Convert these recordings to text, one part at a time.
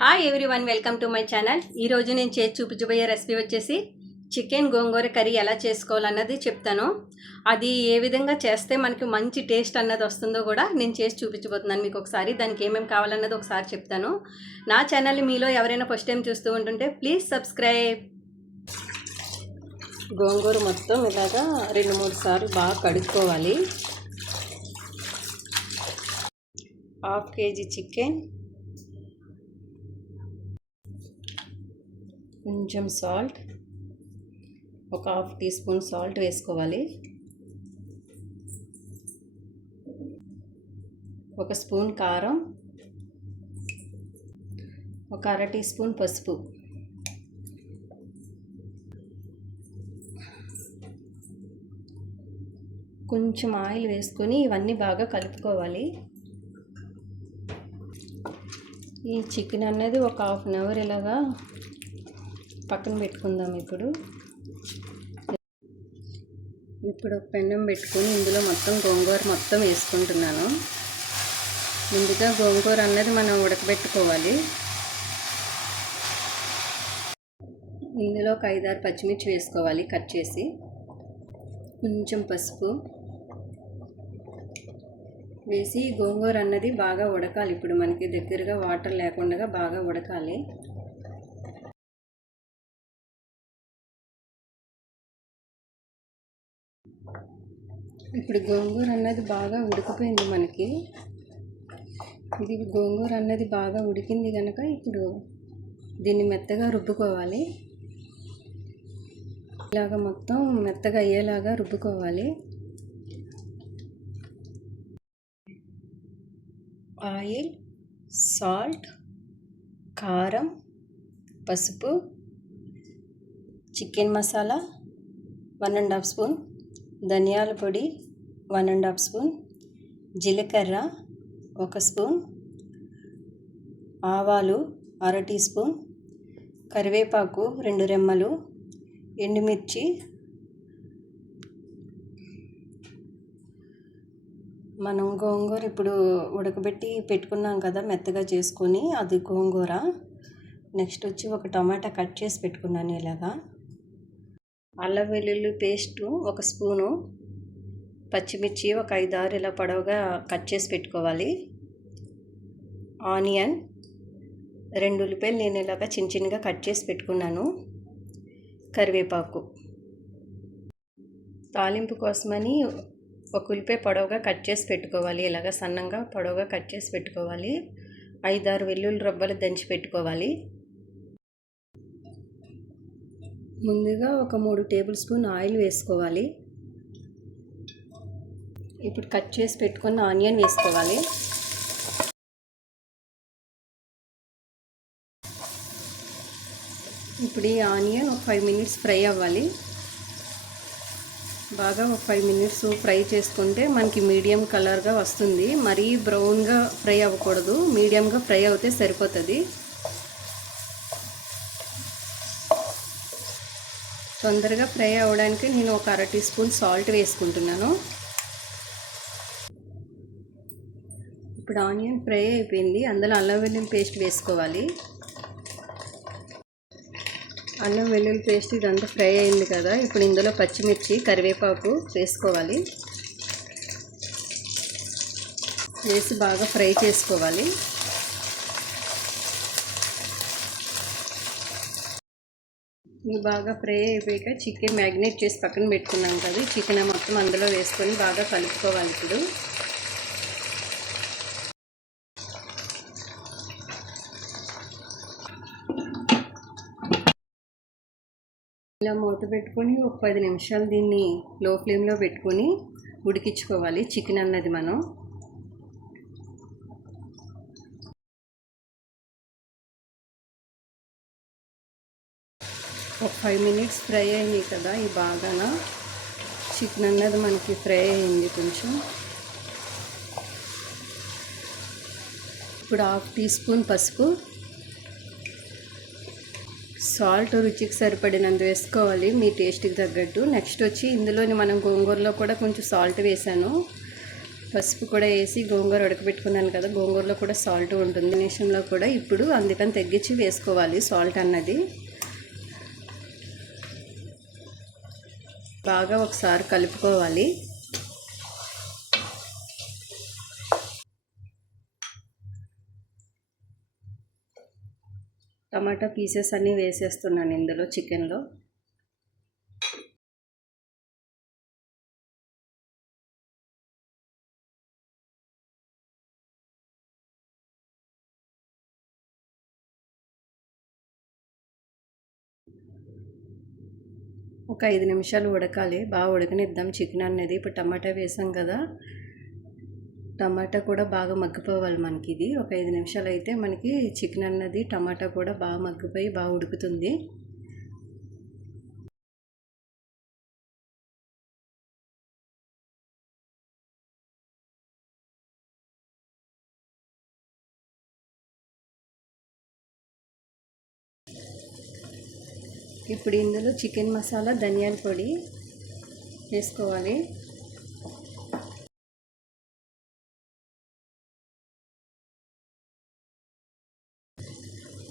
Hi everyone, welcome to my channel. ఈరోజు నేను చేసి చూపించబోయే రెసిపీ వచ్చేసి చికెన్ గోంగూర కర్రీ ఎలా చేసుకోవాలన్నది చెప్తాను. అది ఏ విధంగా చేస్తే మనకి మంచి టేస్ట్ అన్నది వస్తుందో కూడా నేను చేసి చూపించబోతున్నాను మీకు ఒకసారి. దానికి ఏమేమి కావాలన్నది ఒకసారి చెప్తాను. నా ఛానల్ని మీలో ఎవరైనా ఫస్ట్ టైం చూస్తూ ఉంటుంటే ప్లీజ్ సబ్స్క్రైబ్. గోంగూర మొత్తం ఇలాగా 2-3 సార్లు బాగా కడుక్కోవాలి. 1/2 kg చికెన్, కొంచెం సాల్ట్, ఒక 1/2 టీ స్పూన్ సాల్ట్ వేసుకోవాలి. 1 స్పూన్ కారం, ఒక 1/2 టీ స్పూన్ పసుపు, కొంచెం ఆయిల్ వేసుకొని ఇవన్నీ బాగా కలుపుకోవాలి. ఈ చికెన్ అనేది ఒక 1/2 అవర్ ఇలాగా పక్కన పెట్టుకుందాం. ఇప్పుడు ఒక పెన్నం పెట్టుకొని ఇందులో మొత్తం గోంగూర మొత్తం వేసుకుంటున్నాను. ముందుగా గోంగూర అన్నది మనం ఉడకబెట్టుకోవాలి. ఇందులో ఒక 5-6 పచ్చిమిర్చి వేసుకోవాలి కట్ చేసి, కొంచెం పసుపు వేసి గోంగూర అన్నది బాగా ఉడకాలి. ఇప్పుడు మనకి దగ్గరగా వాటర్ లేకుండా బాగా ఉడకాలి. ఇప్పుడు గోంగూర అన్నది బాగా ఉడికిపోయింది మనకి. ఇది గోంగూర అన్నది బాగా ఉడికింది కనుక ఇప్పుడు దీన్ని మెత్తగా రుబ్బుకోవాలి. ఇలాగ మొత్తం మెత్తగా అయ్యేలాగా రుబ్బుకోవాలి. ఆయిల్, సాల్ట్, కారం, పసుపు, చికెన్ మసాలా 1.5 స్పూన్, ధనియాల పొడి 1.5 స్పూన్, జీలకర్ర 1 స్పూన్, ఆవాలు 1/2 టీ స్పూన్, కరివేపాకు 2 రెమ్మలు, ఎండుమిర్చి, మనం గోంగూర ఇప్పుడు ఉడకబెట్టి పెట్టుకున్నాం కదా మెత్తగా చేసుకొని, అది గోంగూర. నెక్స్ట్ వచ్చి ఒక టమాటా కట్ చేసి పెట్టుకున్నాను ఇలాగా. అల్లం వెల్లుల్లి పేస్టు 1 స్పూను, పచ్చిమిర్చి ఒక 5-6 ఇలా పొడవుగా కట్ చేసి పెట్టుకోవాలి. ఆనియన్ 2 ఉల్లిపాయలు నేను ఇలాగా చిన్న చిన్నగా కట్ చేసి పెట్టుకున్నాను. కరివేపాకు తాలింపు కోసమని 1 ఉల్లిపాయ పొడవుగా కట్ చేసి పెట్టుకోవాలి. ఇలాగా సన్నంగా పొడవుగా కట్ చేసి పెట్టుకోవాలి. 5-6 వెల్లుల్లి రబ్బలు దంచి పెట్టుకోవాలి. ముందుగా ఒక 3 టేబుల్ స్పూన్ ఆయిల్ వేసుకోవాలి. ఇప్పుడు కట్ చేసి పెట్టుకున్న ఆనియన్ వేసుకోవాలి. ఇప్పుడు ఈ ఆనియన్ ఒక 5 మినిట్స్ ఫ్రై అవ్వాలి. బాగా ఒక 5 మినిట్స్ ఫ్రై చేసుకుంటే మనకి మీడియం కలర్గా వస్తుంది. మరీ బ్రౌన్గా ఫ్రై అవ్వకూడదు, మీడియంగా ఫ్రై అవుతే సరిపోతుంది. తొందరగా ఫ్రై అవ్వడానికి నేను ఒక 1/2 టీ స్పూన్ సాల్ట్ వేసుకుంటున్నాను. ఇప్పుడు ఆనియన్ ఫ్రై అయిపోయింది. అందులో అల్లం వెల్లుల్లి పేస్ట్ వేసుకోవాలి. అల్లం వెల్లుల్లి పేస్ట్ ఇదంతా ఫ్రై అయింది కదా, ఇప్పుడు ఇందులో పచ్చిమిర్చి, కరివేపాకు వేసుకోవాలి. వేసి బాగా ఫ్రై చేసుకోవాలి. ఇవి బాగా ఫ్రై అయిపోయాక చికెన్ మ్యాగ్నేట్ చేసి పక్కన పెట్టుకున్నాం కదా, చికెన్ మొత్తం అందులో వేసుకొని బాగా కలుపుకోవాలి. ఇప్పుడు ఇలా మూత పెట్టుకొని ఒక 10 నిమిషాలు దీన్ని లో ఫ్లేమ్లో పెట్టుకొని ఉడికించుకోవాలి. చికెన్ అన్నది మనం ఒక 5 మినిట్స్ ఫ్రై అయింది కదా, ఈ బాగాన చికెన్ అన్నది మనకి ఫ్రై అయింది కొంచెం. ఇప్పుడు 1/2 టీ స్పూన్ పసుపు, సాల్ట్ రుచికి సరిపడినంత వేసుకోవాలి మీ టేస్ట్కి తగ్గట్టు. నెక్స్ట్ వచ్చి ఇందులోని మనం గోంగూరలో కూడా కొంచెం సాల్ట్ వేసాను. పసుపు కూడా వేసి గోంగూర ఉడకబెట్టుకున్నాను కదా, గోంగూరలో కూడా సాల్ట్ ఉంటుంది నిమిషంలో కూడా. ఇప్పుడు అందుకని తగ్గించి వేసుకోవాలి సాల్ట్ అన్నది. బాగా ఒకసారి కలుపుకోవాలి. టమాటా పీసెస్ అన్నీ వేసేస్తున్నాను ఇందులో చికెన్లో. ఒక 5 నిమిషాలు ఉడకాలి, బాగా ఉడకనిద్దాం చికెన్ అనేది. ఇప్పుడు టమాటా వేసాం కదా, టమాటా కూడా బాగా మగ్గిపోవాలి మనకి. ఇది ఒక 5 నిమిషాలు అయితే మనకి చికెన్ అన్నది టమాటా కూడా బాగా మగ్గిపోయి బాగా ఉడుకుతుంది. ఇప్పుడు ఇందులో చికెన్ మసాలా, ధనియాల పొడి వేసుకోవాలి.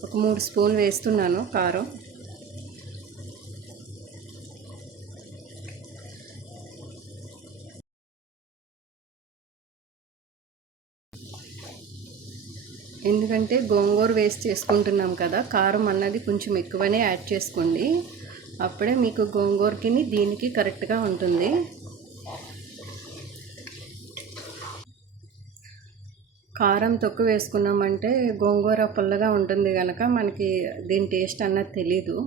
ఒక 3 స్పూన్లు వేస్తున్నాను కారం. ఎందుకంటే గోంగూర వేస్ట్ చేసుకుంటున్నాం కదా, కారం అన్నది కొంచెం ఎక్కువనే యాడ్ చేసుకోండి. అప్పుడే మీకు గోంగూరకి దీనికి కరెక్ట్గా ఉంటుంది. కారం తక్కువ వేసుకున్నామంటే గోంగూర పుల్లగా ఉంటుంది కనుక మనకి దీని టేస్ట్ అన్నది తెలీదు,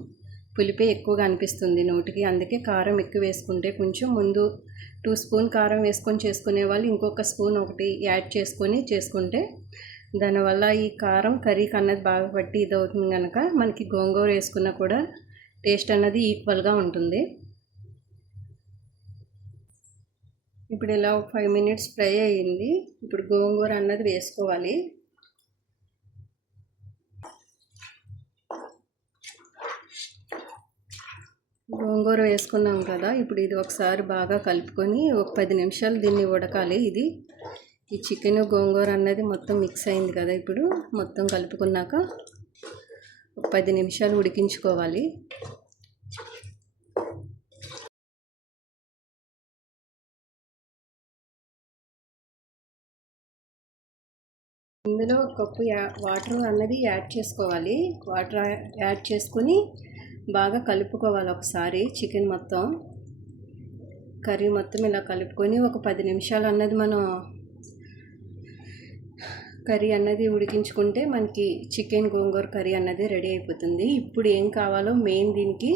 పులిపే ఎక్కువగా అనిపిస్తుంది నోటికి. అందుకే కారం ఎక్కువ వేసుకుంటే కొంచెం ముందు 2 స్పూన్ కారం వేసుకొని చేసుకునే వాళ్ళు ఇంకొక స్పూన్ ఒకటి యాడ్ చేసుకుంటే దానివల్ల ఈ కారం కర్రీకి అన్నది బాగా పట్టి ఇదవుతుంది కనుక మనకి గోంగూర వేసుకున్నా కూడా టేస్ట్ అన్నది ఈక్వల్గా ఉంటుంది. ఇప్పుడు ఇలా ఒక 5 మినిట్స్ ఫ్రై అయ్యింది. ఇప్పుడు గోంగూర అన్నది వేసుకోవాలి. గోంగూర వేసుకున్నాం కదా, ఇప్పుడు ఇది ఒకసారి బాగా కలుపుకొని ఒక 10 నిమిషాలు దీన్ని ఉడకాలి. ఈ చికెన్ గోంగూర అన్నది మొత్తం మిక్స్ అయింది కదా, ఇప్పుడు మొత్తం కలుపుకున్నాక ఒక 10 నిమిషాలు ఉడికించుకోవాలి. ఇందులో ఒక కప్పు వాటర్ అన్నది యాడ్ చేసుకోవాలి. వాటర్ యాడ్ చేసుకుని బాగా కలుపుకోవాలి ఒకసారి. చికెన్ మొత్తం కర్రీ మొత్తం ఇలా కలుపుకొని ఒక 10 నిమిషాలు అన్నది మనం కర్రీ అన్నది ఉడికించుకుంటే మనకి చికెన్ గోంగూర కర్రీ అన్నది రెడీ అయిపోతుంది. ఇప్పుడు ఏం కావాలో మెయిన్ దీనికి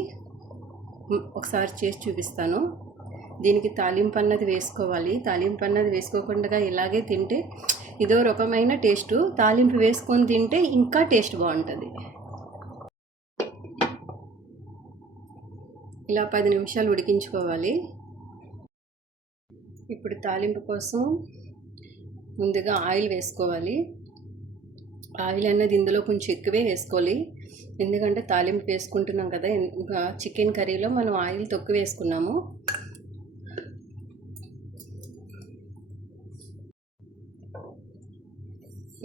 ఒకసారి చేసి చూపిస్తాను. దీనికి తాలింపు అన్నది వేసుకోవాలి. తాలింపు అన్నది వేసుకోకుండా ఇలాగే తింటే ఇదో రకమైన టేస్టు, తాలింపు వేసుకొని తింటే ఇంకా టేస్ట్ బాగుంటుంది. ఇలా 10 నిమిషాలు ఉడికించుకోవాలి. ఇప్పుడు తాలింపు కోసం ముందుగా ఆయిల్ వేసుకోవాలి. ఆయిల్ అన్నది ఇందులో కొంచెం ఎక్కువే వేసుకోవాలి, ఎందుకంటే తాలింపు వేసుకుంటున్నాం కదా. ఇంకా చికెన్ కర్రీలో మనం ఆయిల్ తక్కువ వేసుకున్నాము.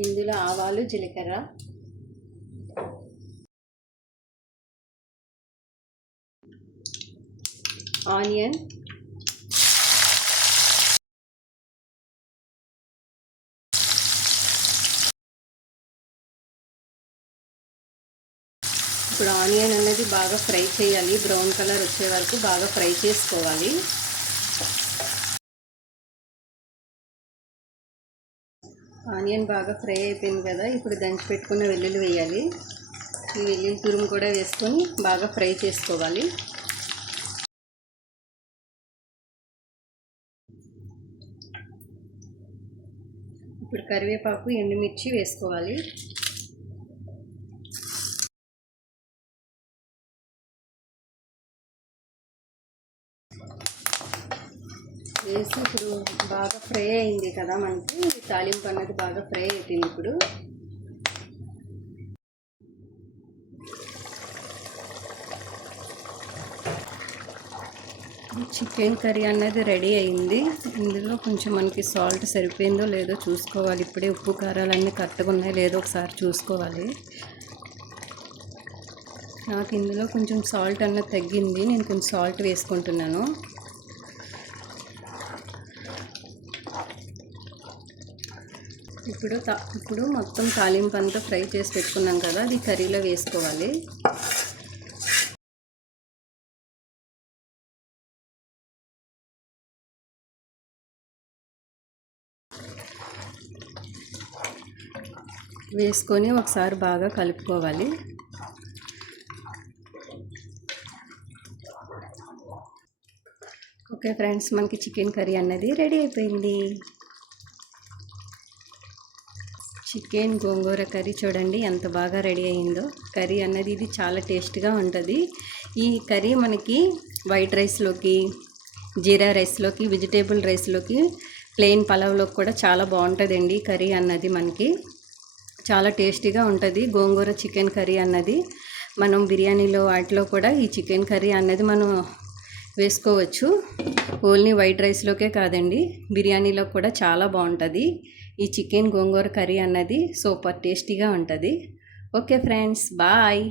ఇందులో ఆవాలు, జీలకర్ర, ఆనియన్, ఇప్పుడు ఆనియన్ అనేది బాగా ఫ్రై చేయాలి. బ్రౌన్ కలర్ వచ్చే వరకు బాగా ఫ్రై చేసుకోవాలి. ఆనియన్ బాగా ఫ్రై అయిపోయింది కదా, ఇప్పుడు దంచి పెట్టుకున్న వెల్లుల్లి వేయాలి. ఈ వెల్లుల్లి తురుము కూడా వేసుకొని బాగా ఫ్రై చేసుకోవాలి. ఇప్పుడు కరివేపాకు, ఎండుమిర్చి వేసుకోవాలి. వేసి ఇప్పుడు బాగా ఫ్రై అయింది కదా, మనకి తాలింపు అన్నది బాగా ఫ్రై అయిపోయింది. ఇప్పుడు చికెన్ కర్రీ అన్నది రెడీ అయింది. ఇందులో కొంచెం మనకి సాల్ట్ సరిపోయిందో లేదో చూసుకోవాలి. ఇప్పుడే ఉప్పు కారాలన్నీ కరెక్ట్గా ఉన్నాయో లేదో ఒకసారి చూసుకోవాలి. నాకు ఇందులో కొంచెం సాల్ట్ అన్నది తగ్గింది. నేను కొంచెం సాల్ట్ వేసుకుంటున్నాను. ఇప్పుడు మొత్తం తాలింపు అంతా ఫ్రై చేసి పెట్టుకున్నాం కదా, అది కర్రీలో వేసుకోవాలి. వేసుకొని ఒకసారి బాగా కలుపుకోవాలి. ఓకే ఫ్రెండ్స్, మనకి చికెన్ కర్రీ అన్నది రెడీ అయిపోయింది. చికెన్ గోంగూర కర్రీ చూడండి ఎంత బాగా రెడీ అయిందో. కర్రీ అన్నది ఇది చాలా టేస్ట్గా ఉంటుంది. ఈ కర్రీ మనకి వైట్ రైస్లోకి, జీరా రైస్లోకి, వెజిటేబుల్ రైస్లోకి, ప్లెయిన్ పలావ్లోకి కూడా చాలా బాగుంటుందండి. కర్రీ అన్నది మనకి చాలా టేస్టీగా ఉంటుంది. గోంగూర చికెన్ కర్రీ అన్నది మనం బిర్యానీలో వాటిలో కూడా ఈ చికెన్ కర్రీ అన్నది మనం వేసుకోవచ్చు. ఓన్లీ వైట్ రైస్లోకే కాదండి, బిర్యానీలో కూడా చాలా బాగుంటుంది. ఈ చికెన్ గోంగూర కర్రీ అన్నది సూపర్ టేస్టీగా ఉంటుంది. Okay friends, bye.